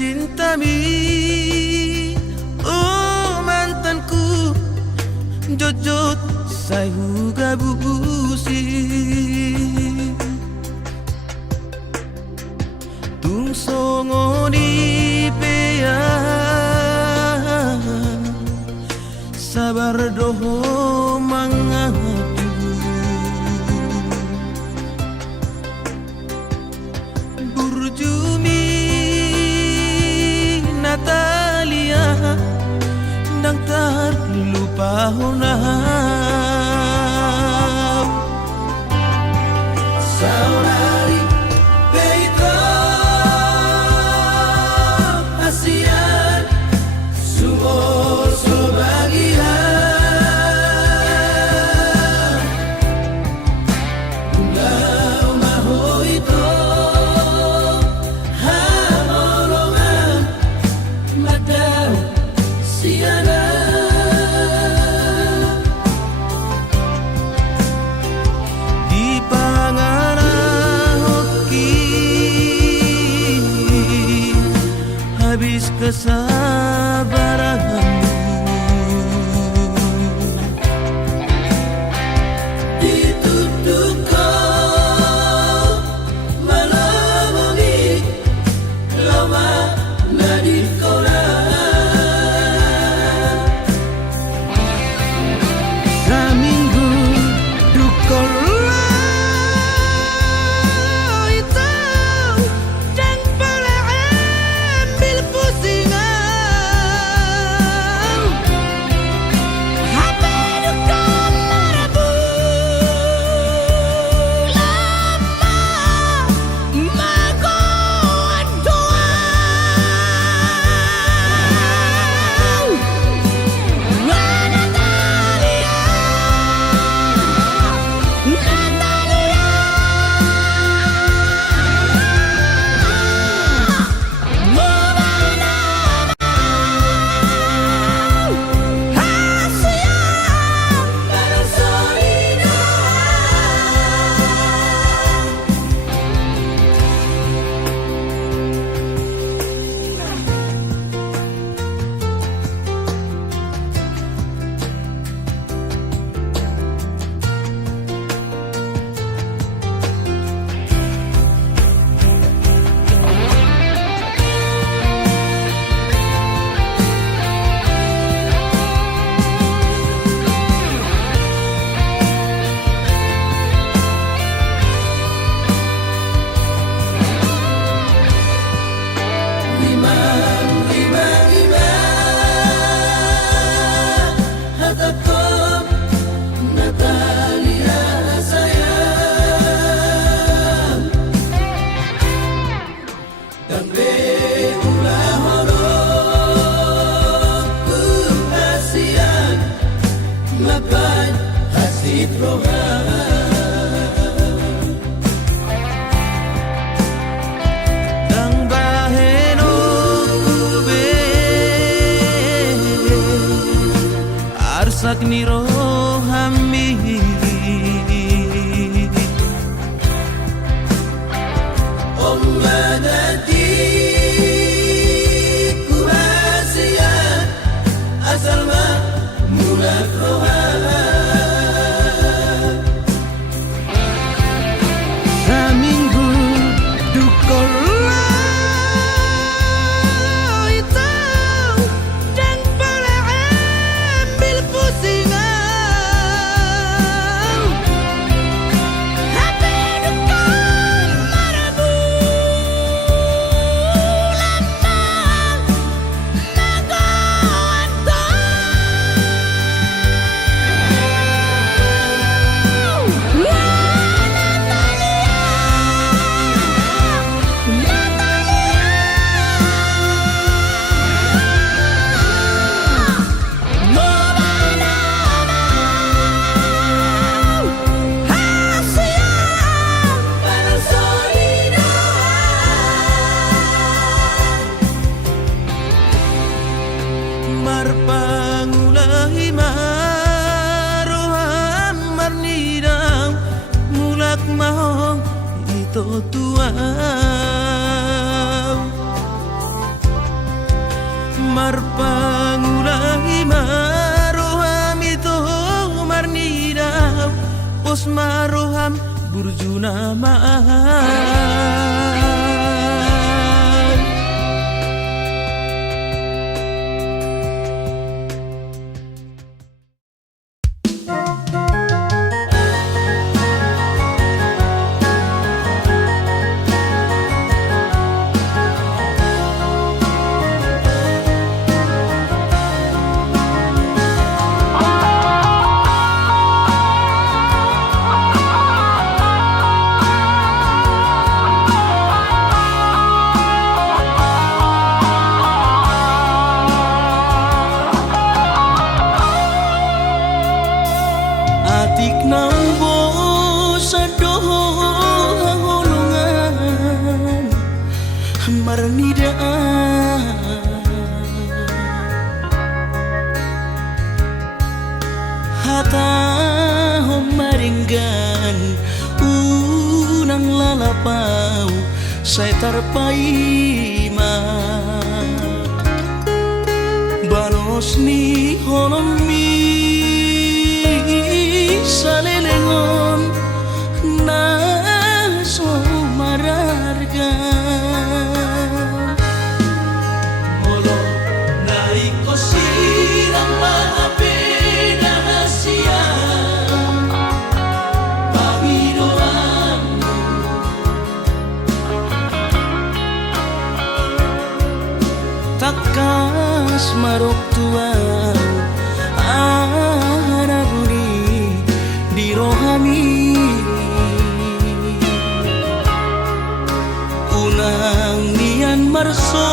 cintami, oh mantanku, jojot sayu gabusi. Tung songo di pea, sabar doho mangadu. Burjumi Natalia nang terlupa honam saudari Petra Asian sumur sebagian Ungau maho itu hamolongan madau siana di pangana hoki habis kesabaranmu ditutup kau melamungi lama nadi seminggu dukola itu dan pala ambil pusingan apa duka marabu lama magoan doa Dang baheno kube arsak niro hammi Om madati kuhasia asal ma mulak rohana seminggu dukola itu dan pala ambil pusingan Marpangulahi maroham itu marnidau pos maroham burjuna ma'ah. Atik nang bosa doho holongan marnida hata homaringgan unang lalapau saya tarpaima balos ni holomi salelengon na so mararga molo nai ko sirang maapena hasia pawiroanmu takas marok tuang rohami unang nian marso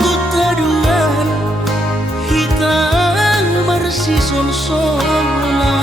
gutaduan hitam marsi sol-solan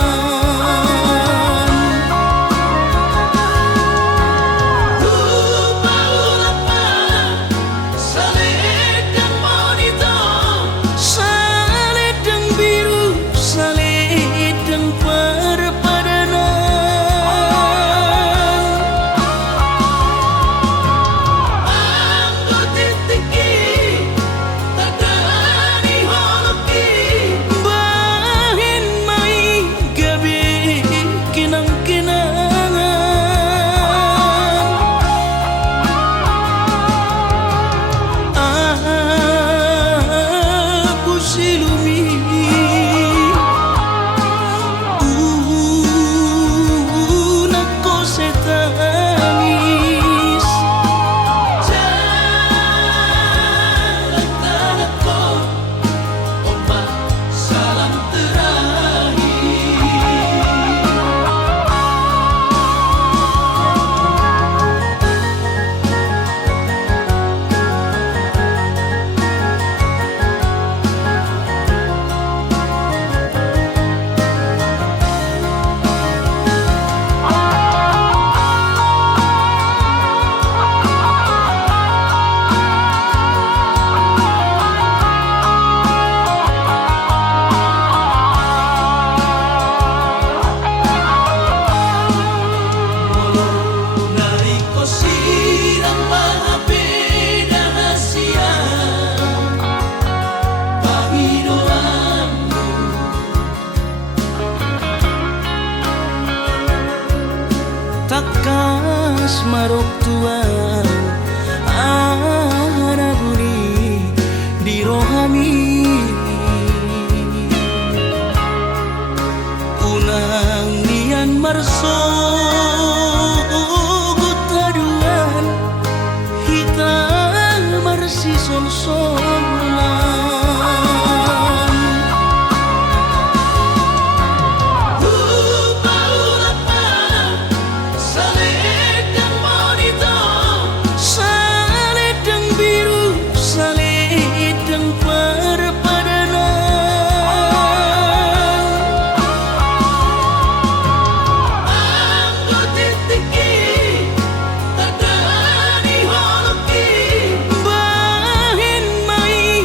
takas marok tuang araguni di rohami unang nian marso gutaduan hitam marsi sol-solan bahin mai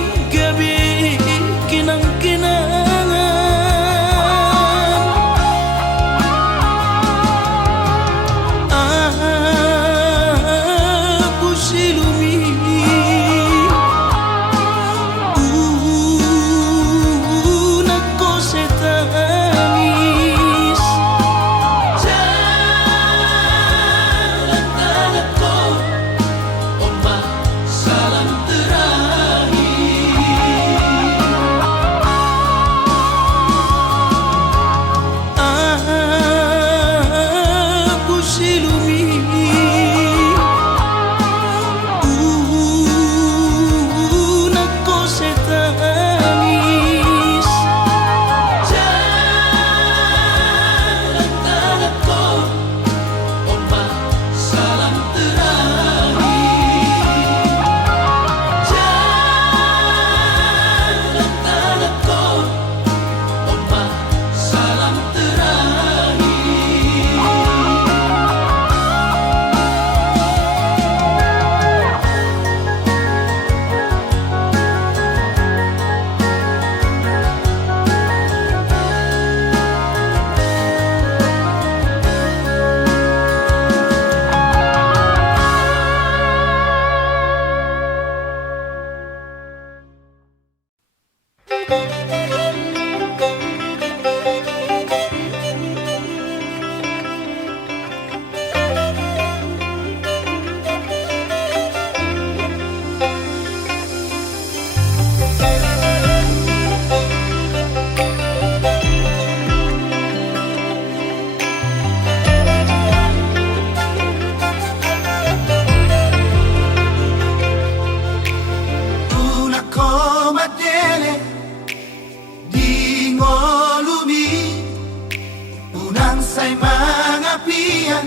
Say mga pian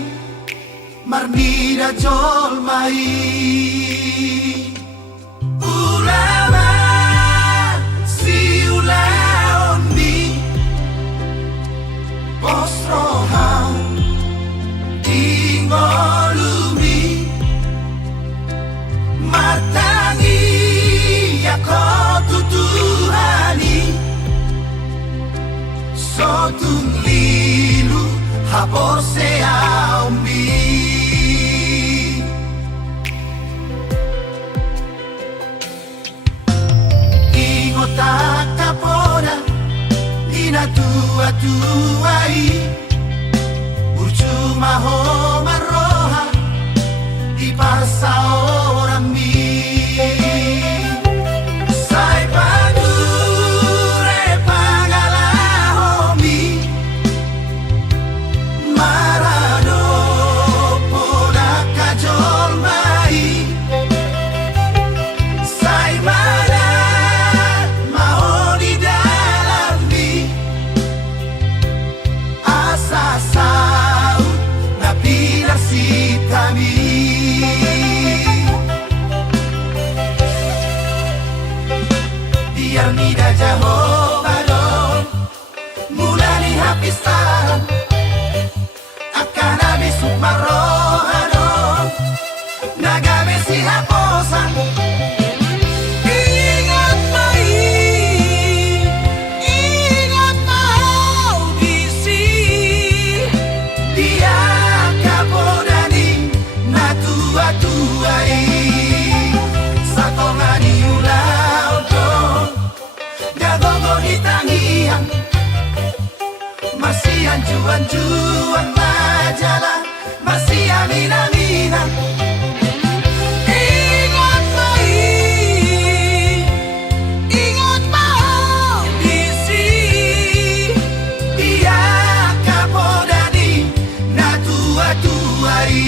marnida jol mai ulama si ulaon di posroha ingolumi matangi yako tutuhani sotung lilu hapor sea umbi ingota kapora ina tua-tuai urcuma ho maroha di parsa orang mi biar nida jaho balon mulai hapisan akan habis sukmarohanon nagame si haposan ingat mau bisi dia kapodani na tua-tuai satongani ulau hitangian masih anjuan majalah masih aminan ingat mau bisi dia kapodani na tua-tuai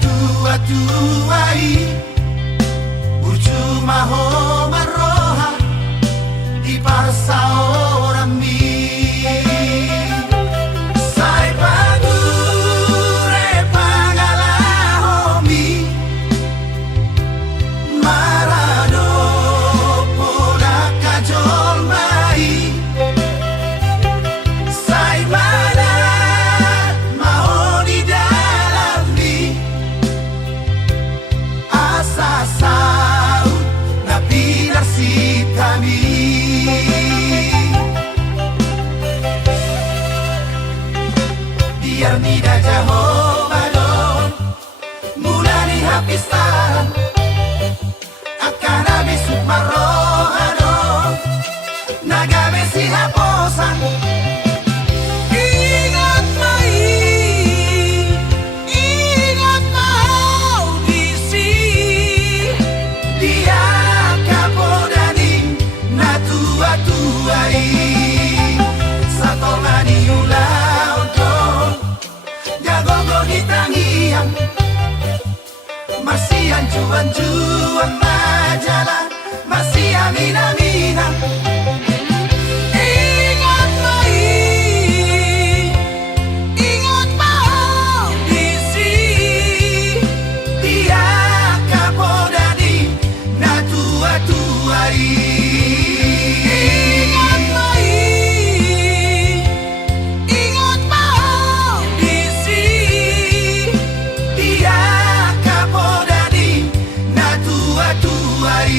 tua-tuai urcuma ho maroha di parsa orang mi sai padure pangalahomi marado pola kajol mai sai mana mau di dalam mi asasau na pilar si kami biar nida jaho balon mulai hapisan akan habis sukmarohanon nagame si haposan satongani ulau jago-go hitam juang majalah masih amina-mina. Ingat mai, ingat mau disi dia kapodadi na tua-tuai. Ingat mai, ingat mau disi dia kapodadi na tua-tuai.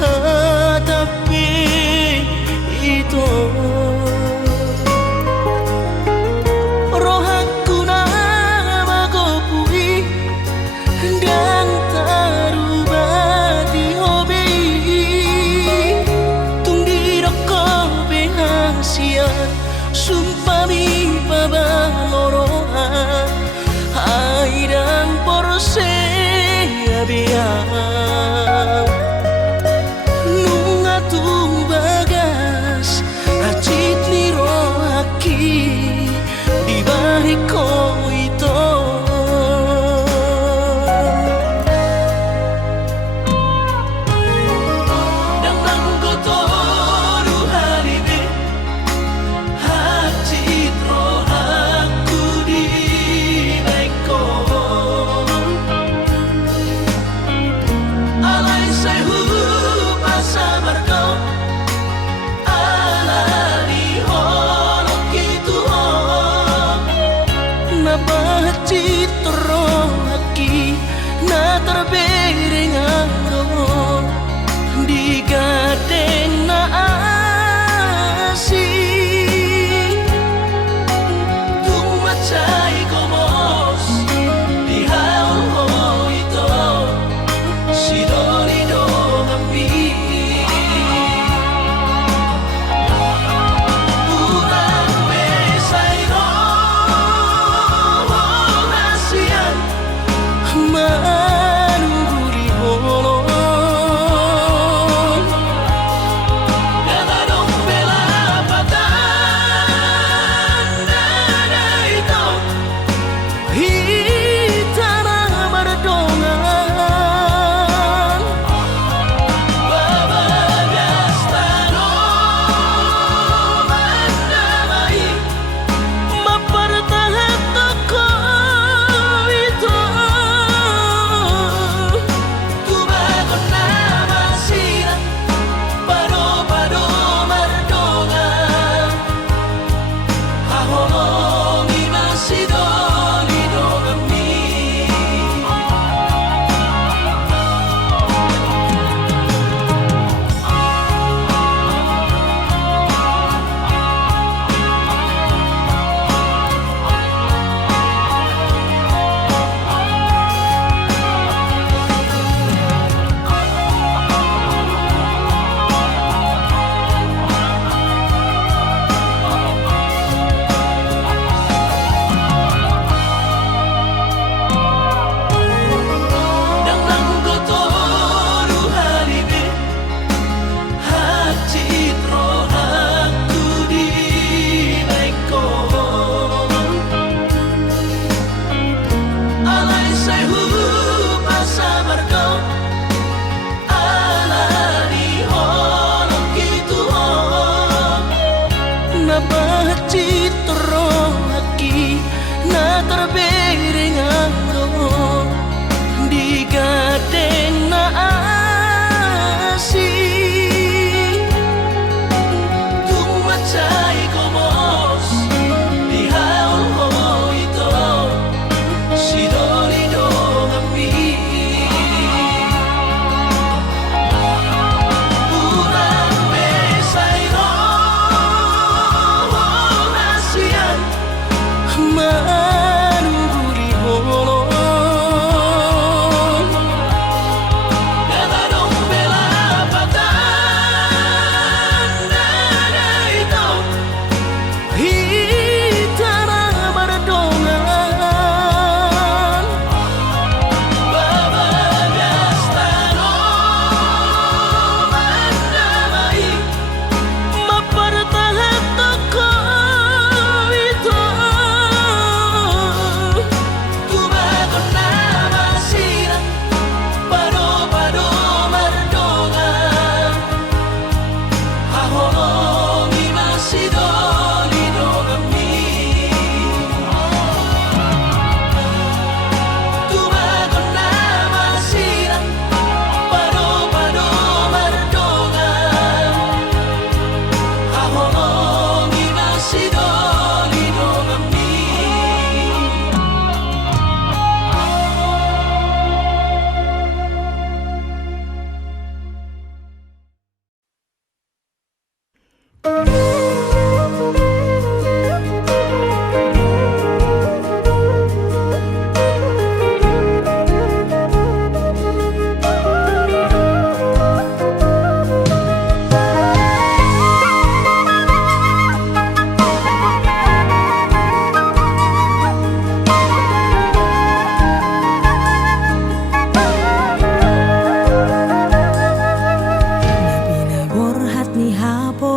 hatapi itu rohaku nama kopui dan tarubati hobi tung diroko behasian sumpah mi pabaloroha airang porse abiang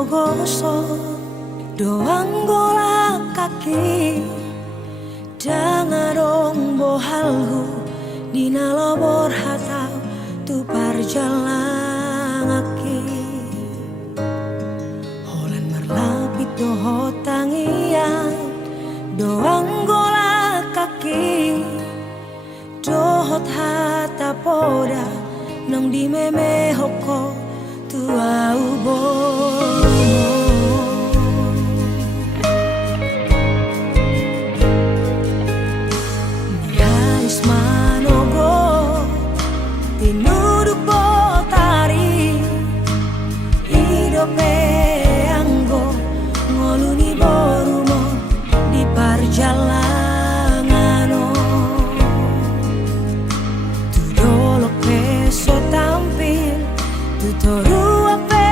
gosok doang golak kaki dangarong bohalhu dina lobor hatau tu parjalang aki holan marlapit doho tangian doang golak kaki dohot hata poda nong di meme hoko tua ubomo nihais manogo tinuduk botari idope anggo ngoluni borumo di parjalangano tu dolok peso tampil tu toru ape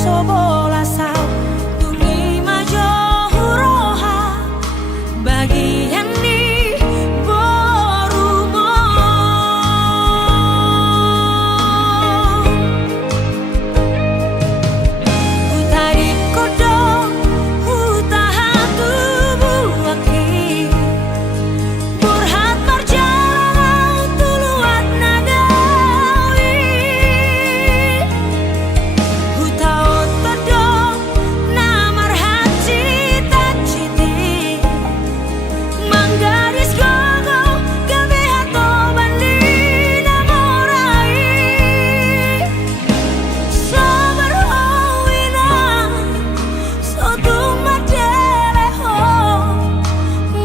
sobola sao tungi majo huroha bagian di borumo utari kodok utahan tubuh aki burhat marjalang tuluat nagawi hutaot todok namar hati tak citi manggaris gogo gabe hato bandi namorai sabar howina sotum madeleho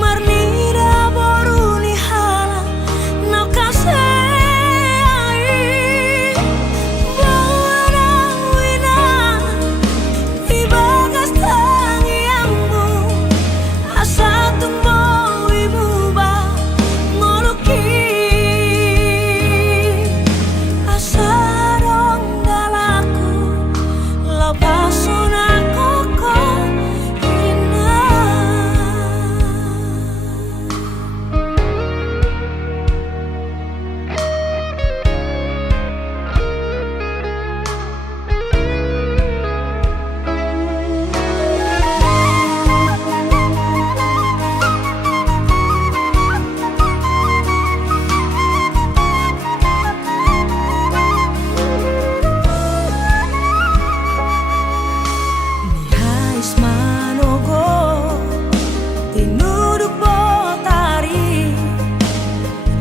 marnida boruni hala no kasei bawana wina ibagas tangiangmu asa tumbo ibu ba ngoluki asa dong dalaku lapasuna koko inah nihais manogo tinuduk botari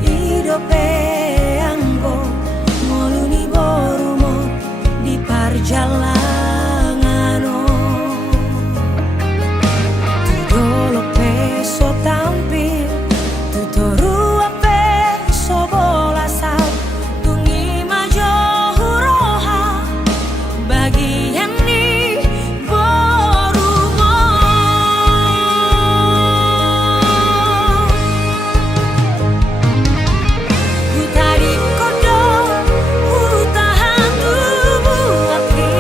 idope anggo ngoluni borumo di parjalangano tu dolok peso tampil tu toru ape sobola sao tungi majo huroha bagian di borumo utari kodok utahan tubuh aki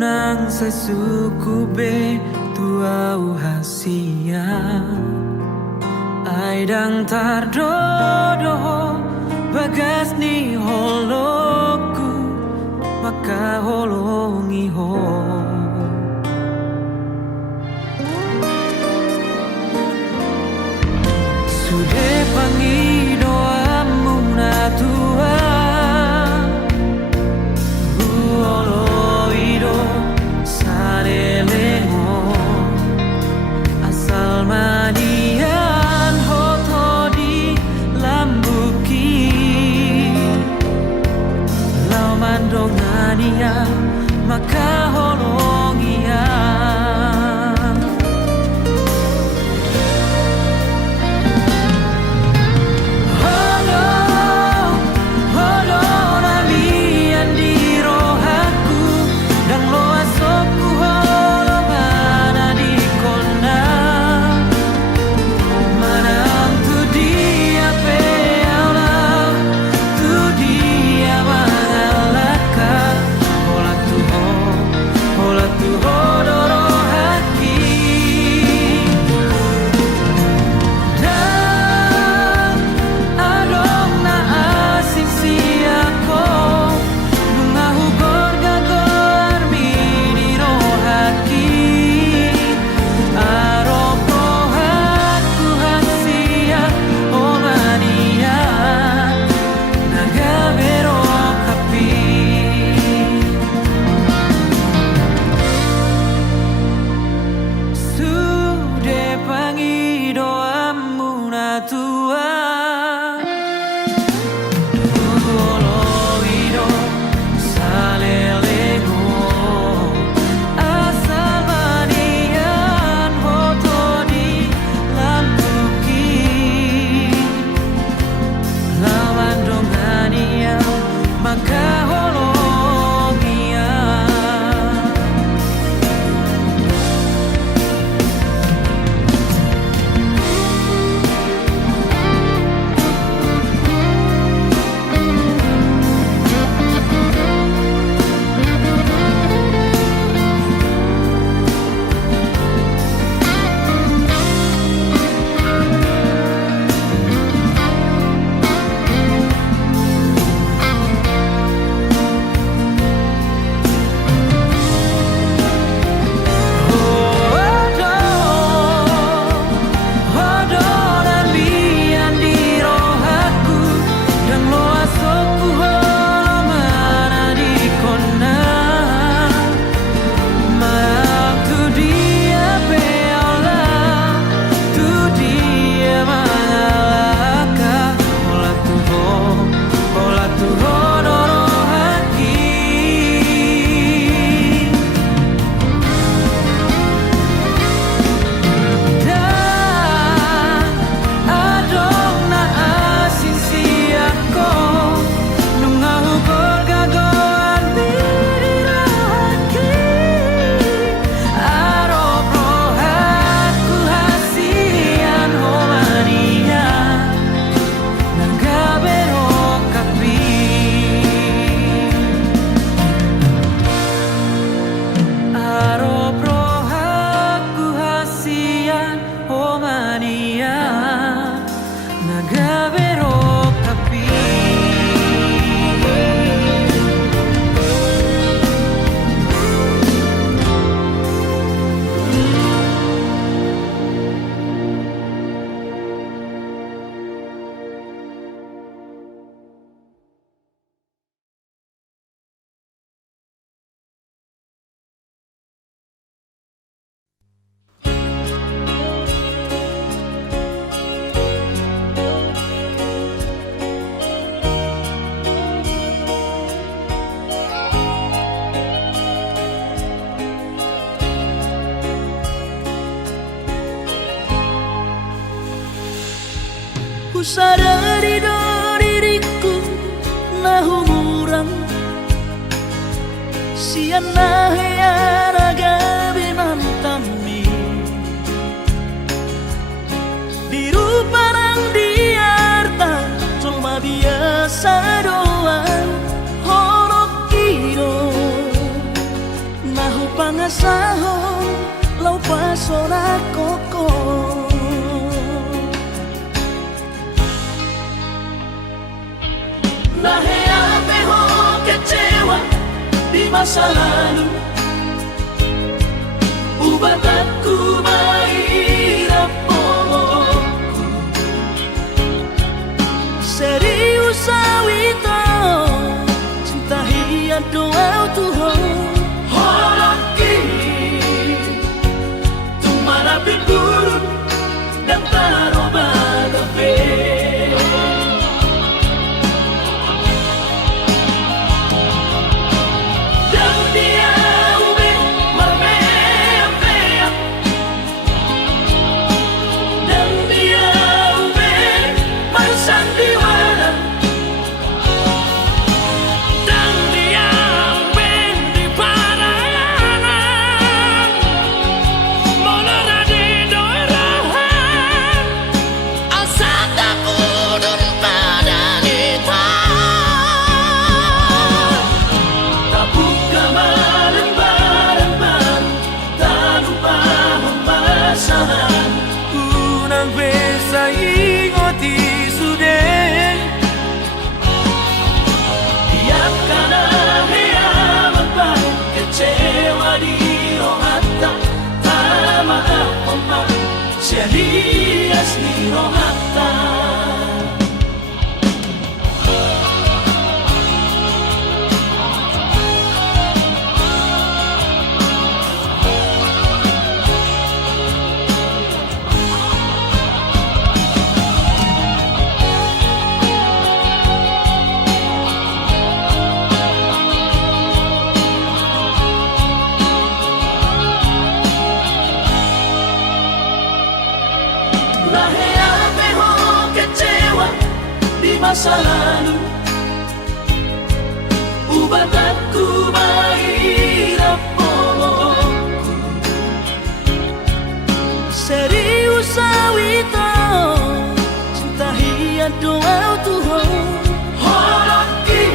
nang sesuku be tuau hasia ai dang tardodo bagas ni holoku maka holongi ho sude pangi doamu na Tuhan Oloido sarelengo asal manian hoto di lambuki lau mandongania maka holongia Ku sadari do diriku na humuran siana hea gabi mantami di rupa nang diarta cuma biasa doang horok kiro nah sahon lau pasora koko. Nahe ape ho kecewa di masa lalu, ubat aku mairap pomoku. Serius awito cinta hian doa Tuhan. Horaki tumara pinturun dan taroba gabe. Dan dia ube marmea-mea, dan dia ube marsandiwara, dan dia ube di parayanan, monora di doirahan, asal tak pudun pada nita. Tak buka bareng-bareng, tak lupa pemasangan. Unang besa ingoti sudah. Biarkan hea beban kecewa di rohata, tak maaf omak serius di rohata. Nahe ape ho kecewa di masa lalu, ubat aku mairap pomoku. Serius awito cinta hian doa Tuhan. Horaki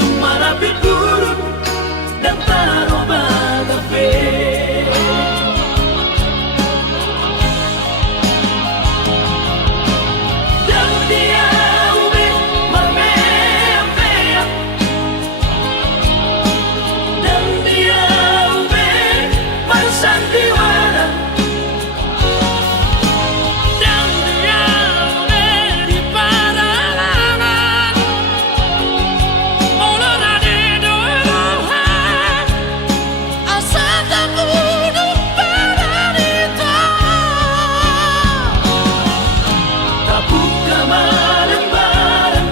tumara pinturun dan taroba gabe. Dan dia ube marmea-mea, dan dia ube marsandiwara, dan dia ube di parayanan, monora di doirahan, asal tak pudun pada nita. Tak buka bareng-bareng,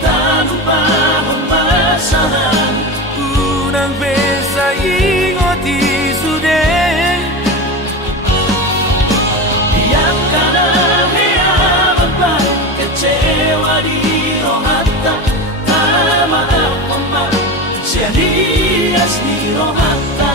tak lupa pemasangan. Unang besa ingoti sudah. Biarkan hea beban kecewa di rohata, tak maaf omak serius di rohata.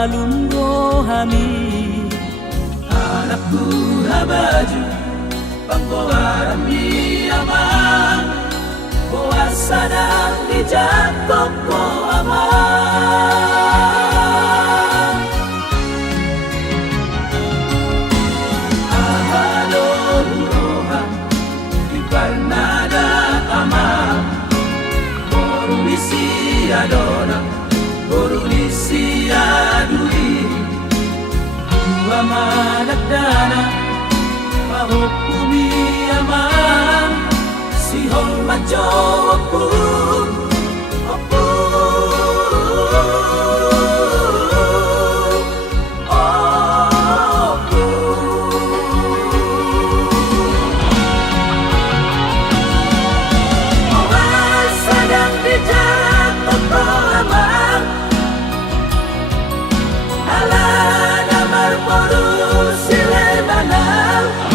malum rohani anakku habaju pangkowaran aman sadang di jatuh ko aman ahalo rohan di parnada aman borulisi adona borulisi adui dua managdana mahukumi aman sihol majo aku sedang dijatuh aman ala damar poru silemanang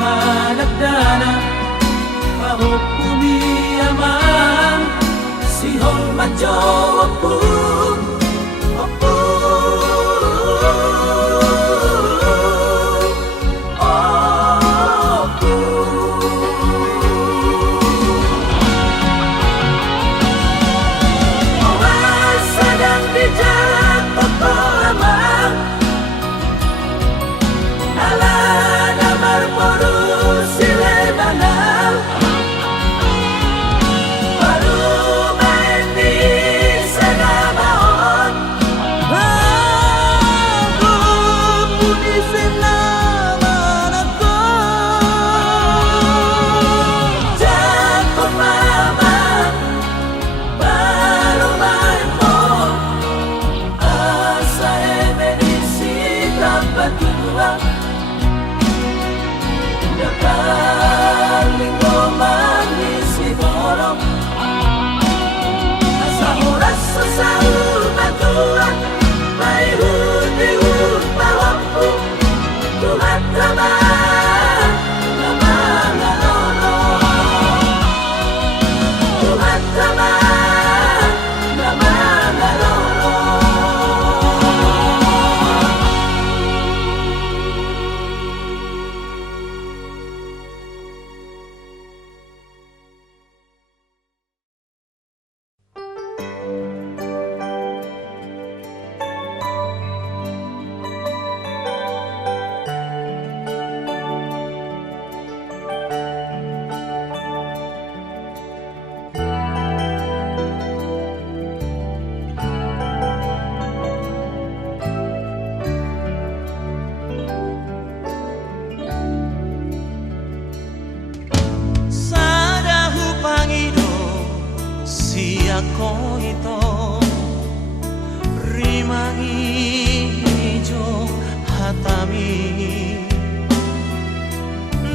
managdana mahukumi aman sihol jo opun sedang bijak toko amang alana marmoru silemanau baru main di Sagamaon Aku pudi selaman aku jakut mamang baru main mo asa emenisi dapat tua dapat linggo manis borong asa oras sesahur batuan maihun dihun pawampu Tuhan ramah ramah lalono Tuhan ramah ramah lalono Sadahu pangido siako ito rimangi jo hatami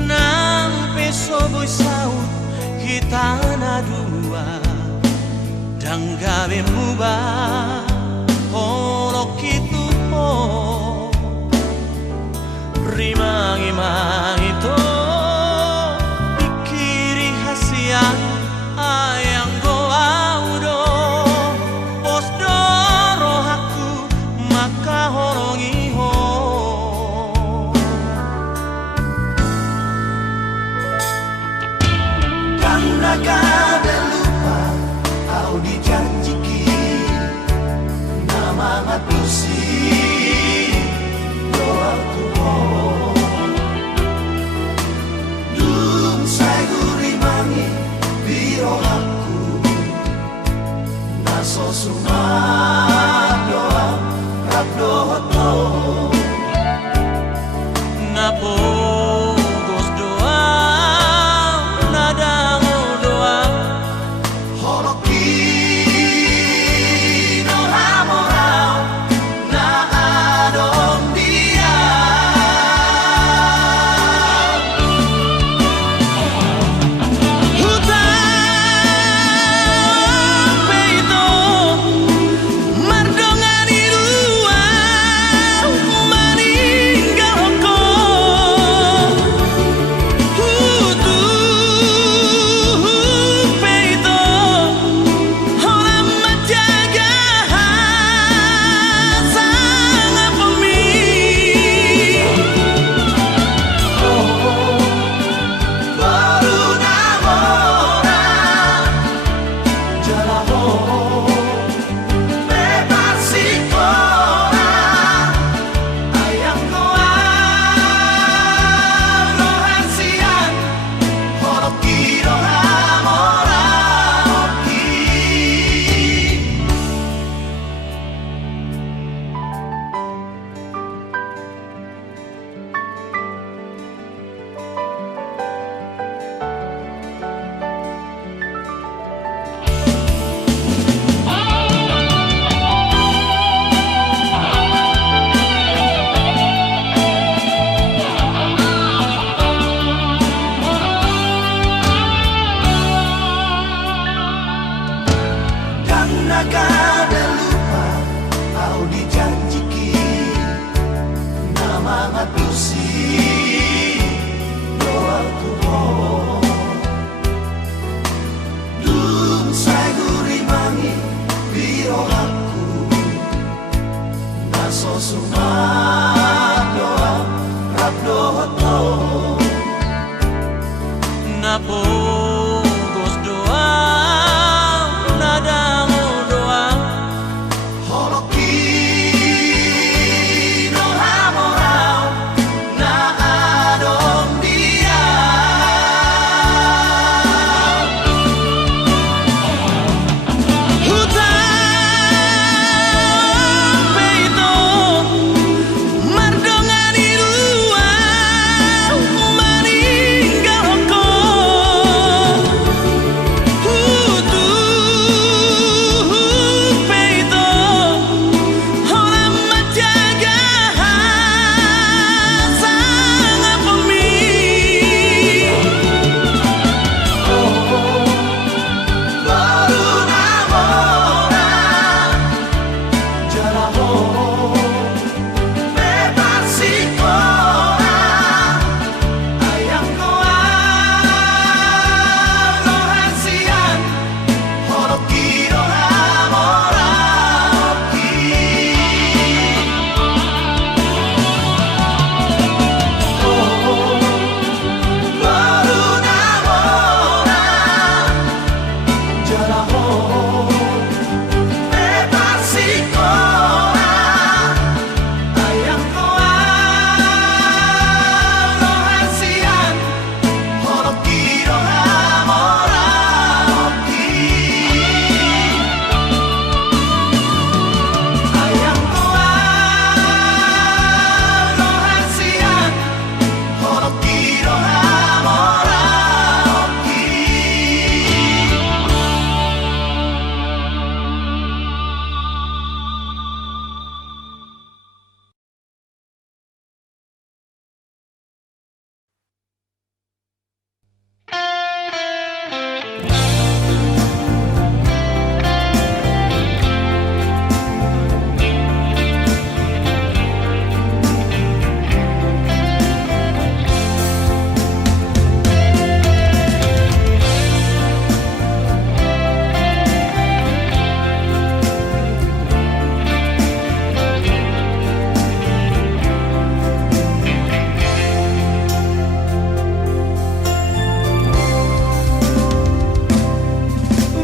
nampe soboy saut kita na dua dan gawe muba holok itu po rimangi to ikiri hasian ayang goaudo pos doro aku maka horongi ho karena kau lupa kau dijanjiki nama ngatusi doa tuho dum saya guri mangi biro aku naso sumat doa rap doa to napo gos doa nadango doa holoki no hamorao na adong dia hutan peito Napugos doang nadamo doang Holokino hamorao na adong dia Hutang peito mardongani luang maninggal ko peito hola majaga sang pemi baru namora jalaho bebas ikora ayang koa rohasian holokino hamora baru namora jalaho bebas ikora ayang koa rohasian holokino hamora ayang koa rohasian holokino hamora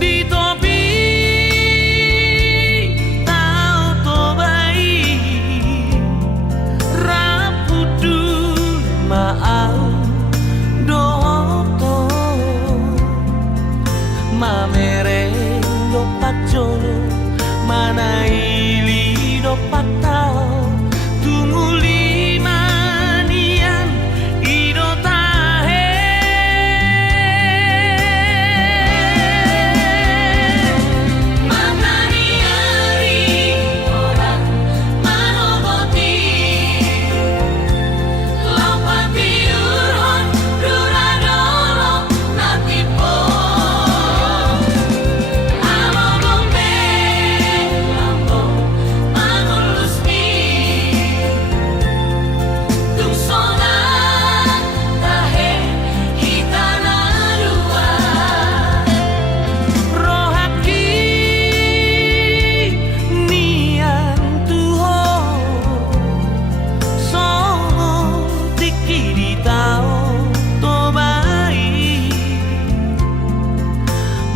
di topi tau tobai rapudu maau doto mamereng do pacono manaili do patao tunguli manian ido tahe Mamaniari orang manoboti Laupati urhon duradolo natipo Amo bombe lambo mangulusmi Tusona tahe hitana dua rohaki nian tuho songo tikiri tao tobai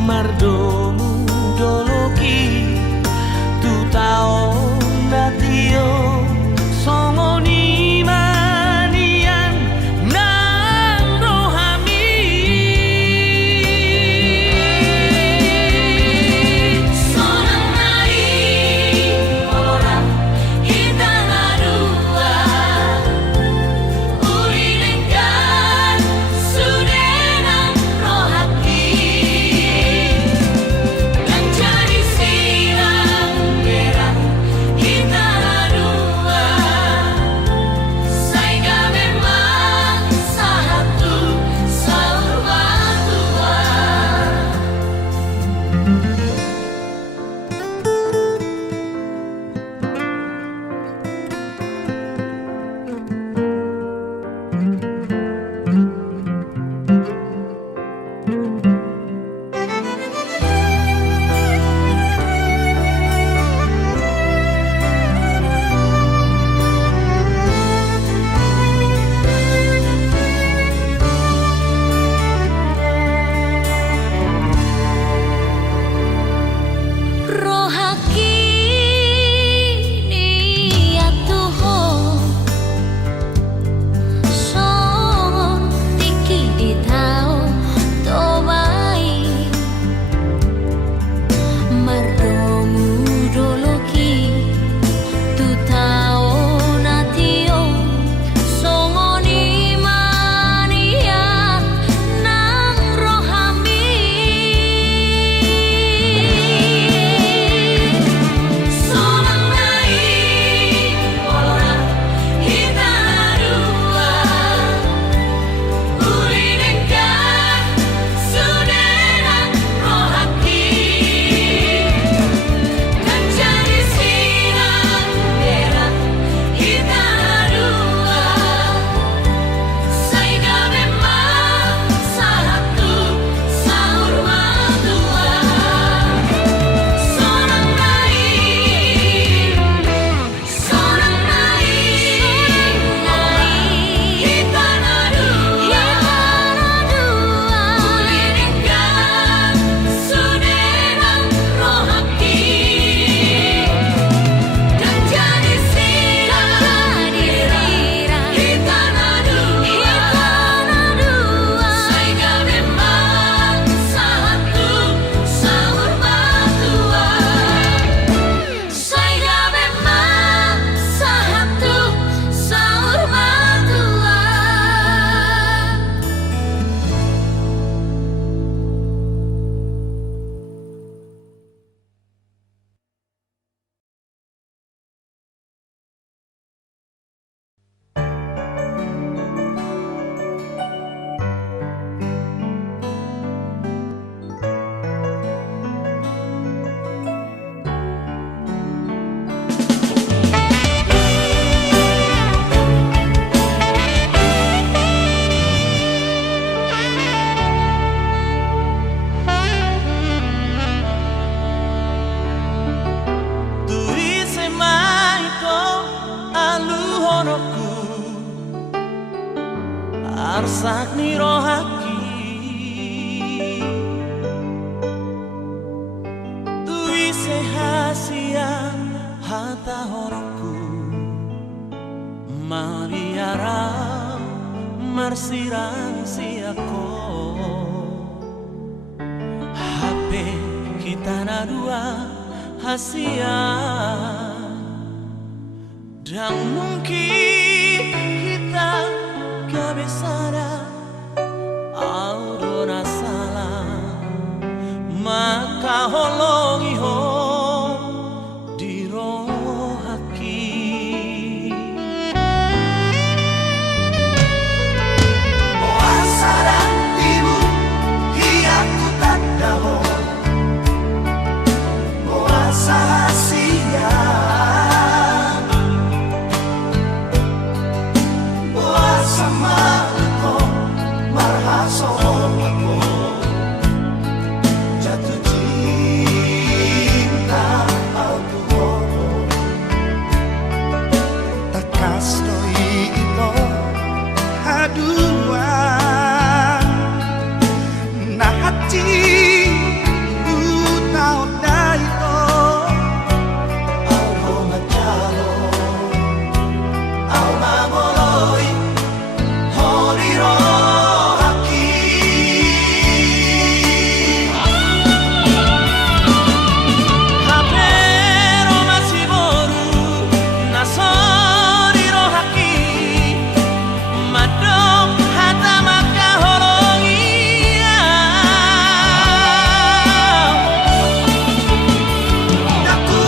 mardomu doloki tu tao natio songo ni manian nang rohami Sonang nari orang hitana dua Uri lenggan sudenang rohati Dan jadi silang merah masak ni rohaki tui sehasia hata horoku mariara marsirang siako HP kita na dua hasia dan mungkin kita kebesaran audona salah maka holongi ho di rohaki Oasaran ibu hiaku tak daho Oasa hasia Oasa maliko marhaso ako jatuh cinta autuho takas noi ito haduan na hati utao na ito au magkalo au mamoloy horiro haki Hapero masiboru nasori rohaki madong hata maka holongia daku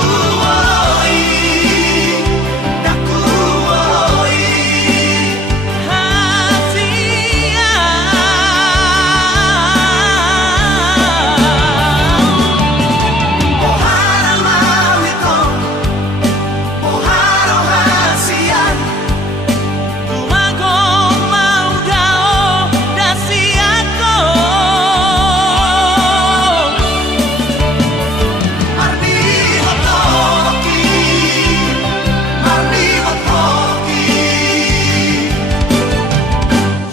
oi hasia ohara mawito oharo hasian Kumago mau dao dasiako marni hotoroki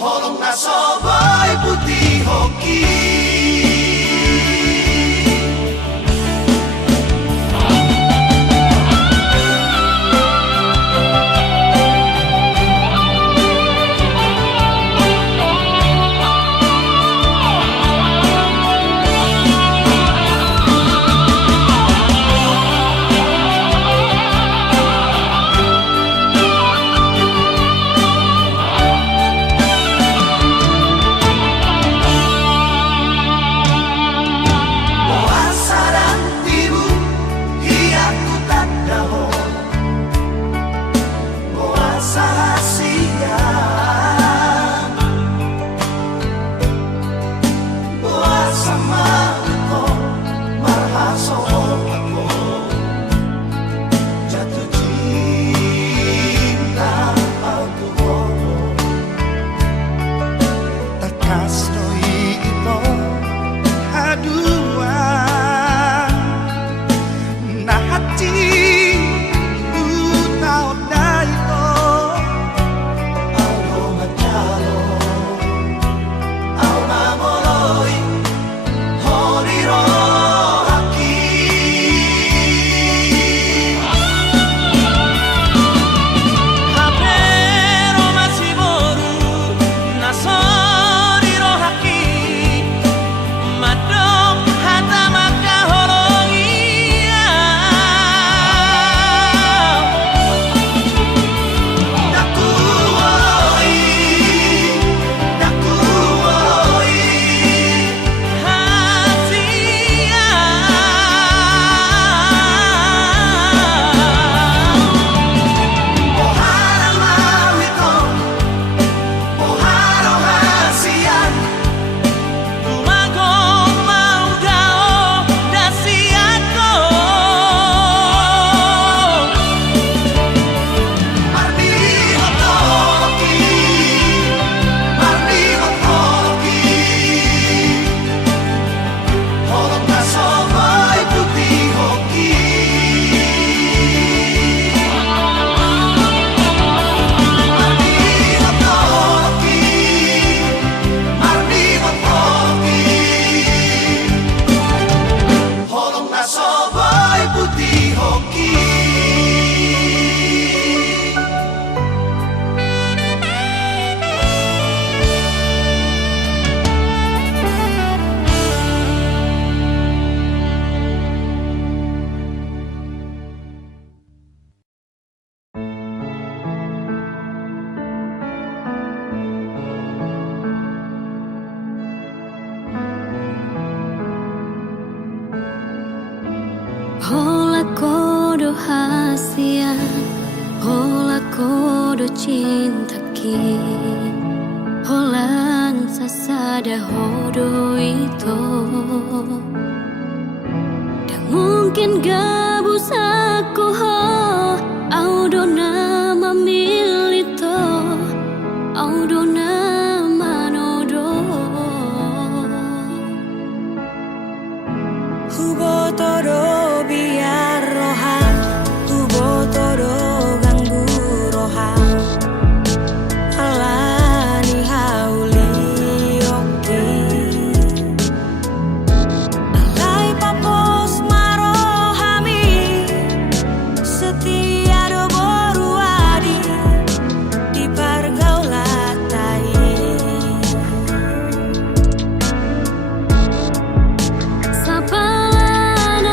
holong na soboy putih hoki Oasaran ibu hiaku tak daho Oasa hasia Oasa maliko marhaso ako jatuh cinta autuho takas noi ito haduan na hati utao na ito au magkalo au mamoloy do hasia hola kodo cinta ki holan sasada hodo itu dan mungkin gabus aku ho audo nama milito audo nama nodo Hubo todo biar roha Hubo todo ganggu roha Alani hauli oki Alai papos marohami Setia do boruadi Di pargaulatai Sapalan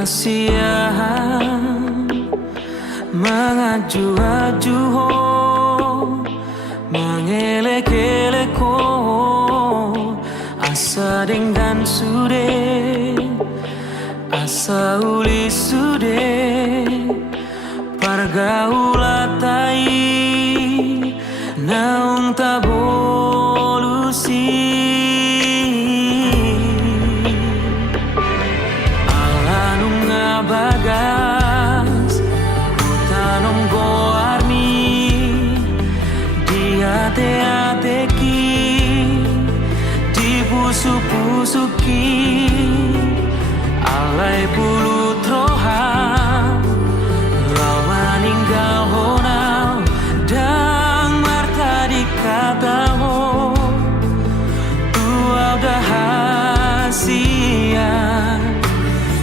Dahasiahan mengaju-aju ho, mengelek-elek ho, asa deng dan sude, asa uli sude, pargaulatai naung tabolusi. Bagas utanong goarni di ate-ateki di pusu-pusuki alai pulu troha lau maninggal honau dang marta dikata ho tuau dahasian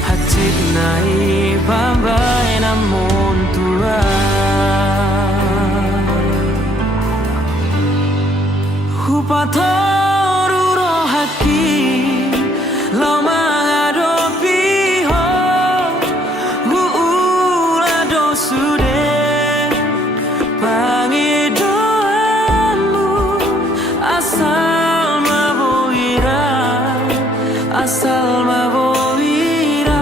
hacit nai pambai namun tua hupatoru rohaki lau mengadopi ho uula dosude pangidoamu asal maboira asal maboira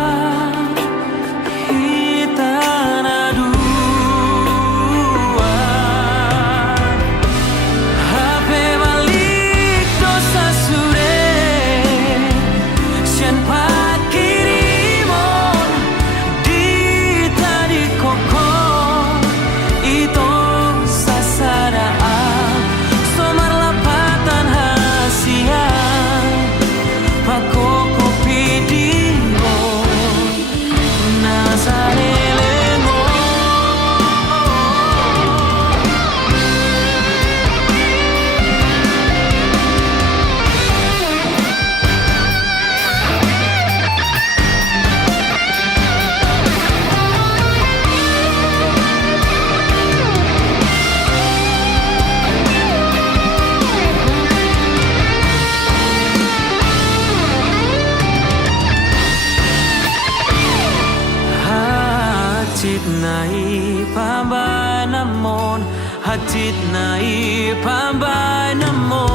hacit nai pambai namo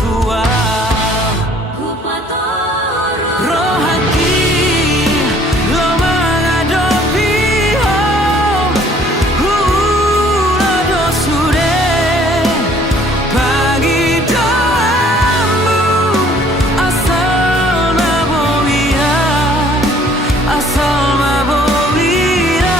tua rohaki lo mengadopi ho hula dosure pagi doamu asal mabowira asal mabowira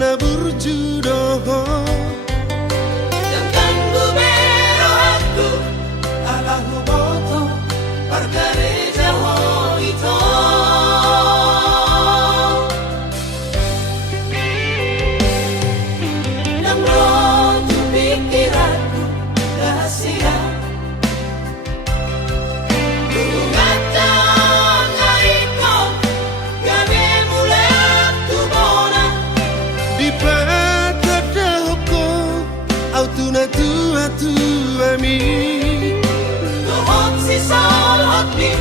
na berjudoh. Dan gubero aku alahu boto pargareja ho ito. Nang roto pikiranku rahasia Tumatang aiko gabe mulai tubona. Di pagkadahok au tuna tua tua mi. Tuhon si sol hotmi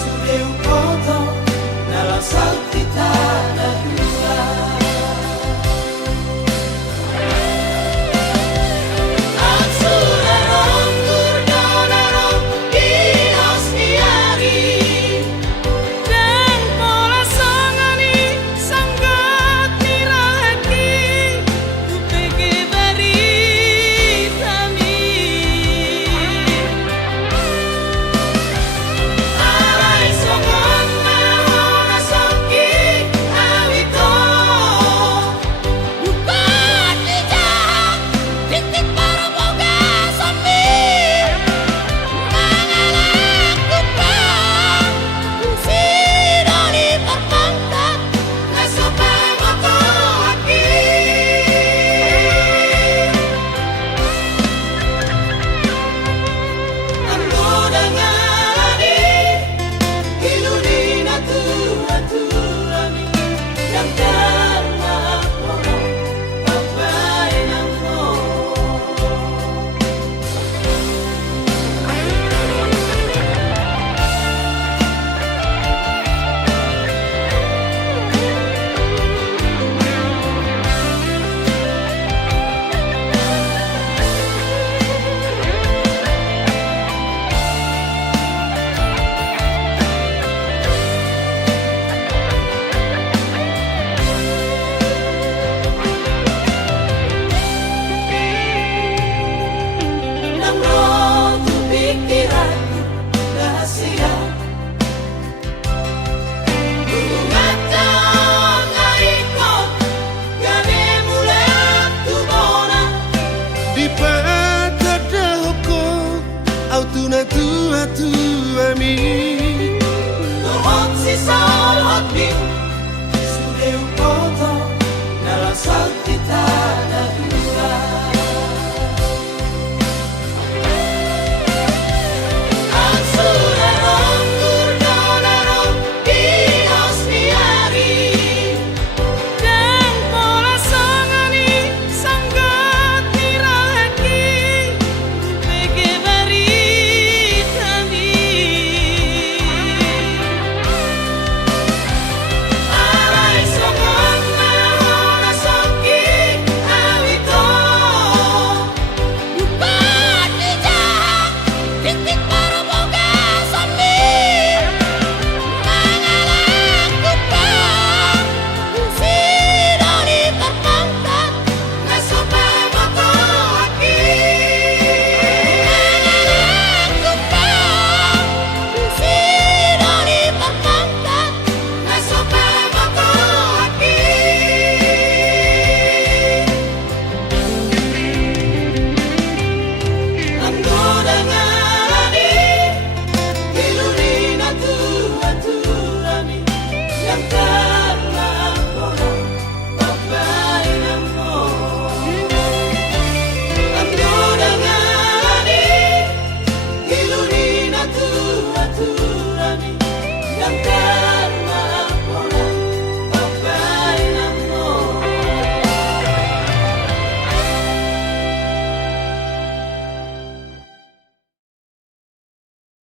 Sudeu koto Nalang salti tanah dua. Ang surarong gurdonarong Ihos niari. Dan pola sangani sanggat nirahaki upeke baritami. Aray songon mahona soki awito. Bukan dijak titik para boga sambi mangalak kupang sidoni perpangkat Nasopay mo ko aki. Ang godangalani Hiluni na tua-tuami. Yang dharma poro Pagbain ang mo. Nang roto pikiranku rahasia Tumatang aiko gabe mulai tubona. Di pagkadahok au tuna tua tua mi. Tuhon si sol hotmi Sudeu koto Nalang salti tanah dua. Ang surarong gurdonarong Ihos niari. dan pola sangani sanggat nirahaki upeke baritami. Aray songon mahona soki awito. Bukan dijak titik para boga sambi mangalak kupang sidoni perpangkat Nasopay mo ko aki. mangalak kupang sidoni perpangkat Nasopay mo ko aki. Ang godangalani Hiluni na tua-tuami. Yang dharma poro Pagbain ang mo. Ang godangalani Hiluni na tua-tuami. Yang